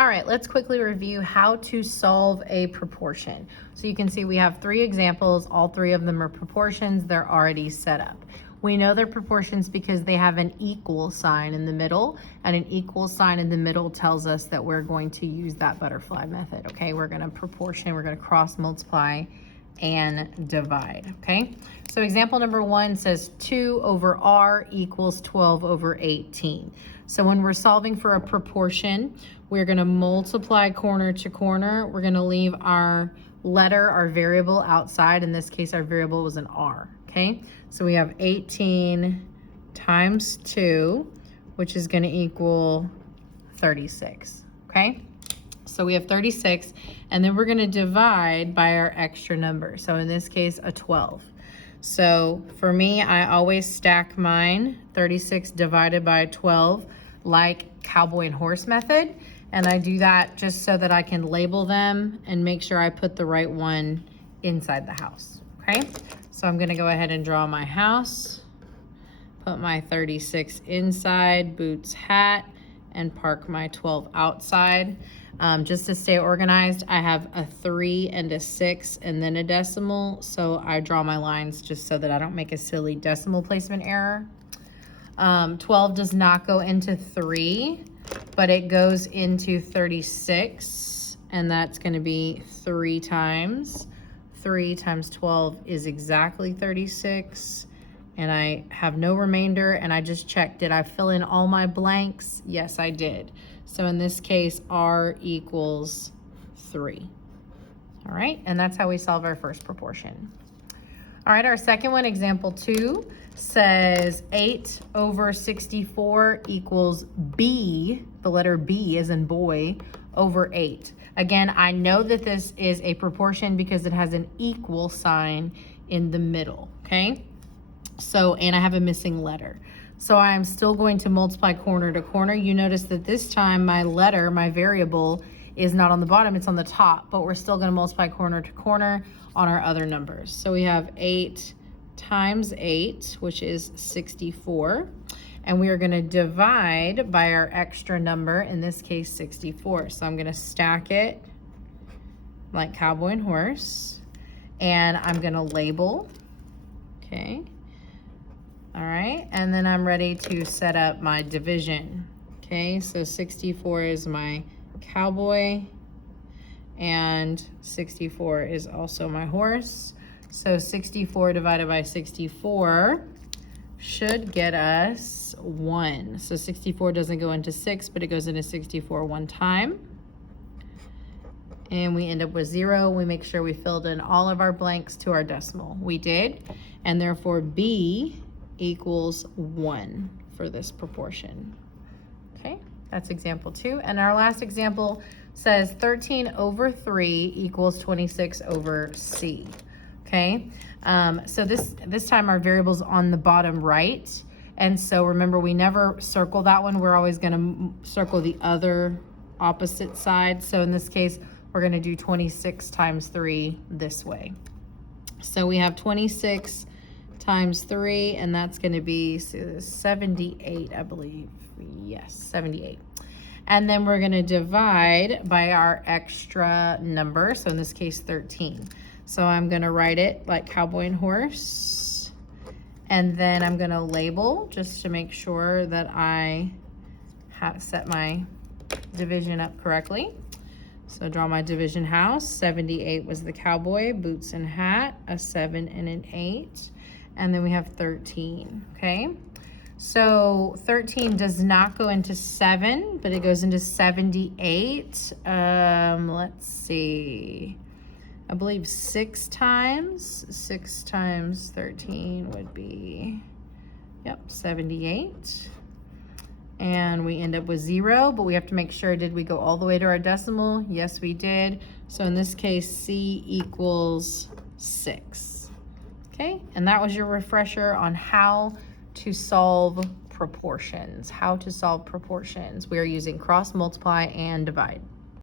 All right, let's quickly review how to solve a proportion. So you can see we have 3 examples. All 3 of them are proportions. They're already set up. We know they're proportions because they have an equal sign in the middle, and an equal sign in the middle tells us that we're going to use that butterfly method, okay? We're gonna proportion, we're gonna cross multiply and divide, okay? So example number 1 says 2 over r equals 12 over 18. So when we're solving for a proportion, we're gonna multiply corner to corner. We're gonna leave our letter, our variable outside. In this case, our variable was an r, okay? So we have 18 times 2, which is gonna equal 36, okay? So we have 36, and then we're gonna divide by our extra number. So in this case, a 12. So for me, I always stack mine, 36 divided by 12, like cowboy and horse method. And I do that just so that I can label them and make sure I put the right one inside the house, okay? So I'm gonna go ahead and draw my house, put my 36 inside, boots, hat, and park my 12 outside. Just to stay organized, I have a 3 and a 6 and then a decimal. So I draw my lines just so that I don't make a silly decimal placement error. 12 does not go into 3, but it goes into 36, and that's going to be 3 times. 3 times 12 is exactly 36, and I have no remainder, and I just checked, did I fill in all my blanks? Yes, I did. So in this case, r equals 3. All right, and that's how we solve our first proportion. All right, our second one, example 2, says 8 over 64 equals b, the letter B as in boy, over 8. Again, I know that this is a proportion because it has an equal sign in the middle, okay? So, and I have a missing letter. So I'm still going to multiply corner to corner. You notice that this time my letter, my variable, is not on the bottom, it's on the top, but we're still gonna multiply corner to corner on our other numbers. So we have 8 times 8, which is 64. And we are gonna divide by our extra number, in this case 64. So I'm gonna stack it like cowboy and horse, and I'm gonna label, okay? All right, and then I'm ready to set up my division. Okay, so 64 is my cowboy, and 64 is also my horse. So 64 divided by 64 should get us 1. So 64 doesn't go into 6, but it goes into 64 one time. And we end up with 0. We make sure we filled in all of our blanks to our decimal. We did, and therefore B equals 1 for this proportion. Okay, that's example 2. And our last example says 13 over 3 equals 26 over C. Okay, so this time our variable's on the bottom right. And so remember, we never circle that one. We're always gonna circle the other opposite side. So in this case, we're gonna do 26 times 3 this way. So we have 26 times 3, and that's going to be 78, I believe. Yes, 78. And then we're going to divide by our extra number, so in this case 13. So I'm going to write it like cowboy and horse, and then I'm going to label just to make sure that I have set my division up correctly. So draw my division house. 78 was the cowboy, boots and hat, a 7 and an 8. And then we have 13, okay? So 13 does not go into 7, but it goes into 78. Let's see. I believe 6 times. 6 times 13 would be, yep, 78. And we end up with 0, but we have to make sure, did we go all the way to our decimal? Yes, we did. So in this case, C equals 6. Okay, and that was your refresher on how to solve proportions. How to solve proportions. We are using cross multiply and divide.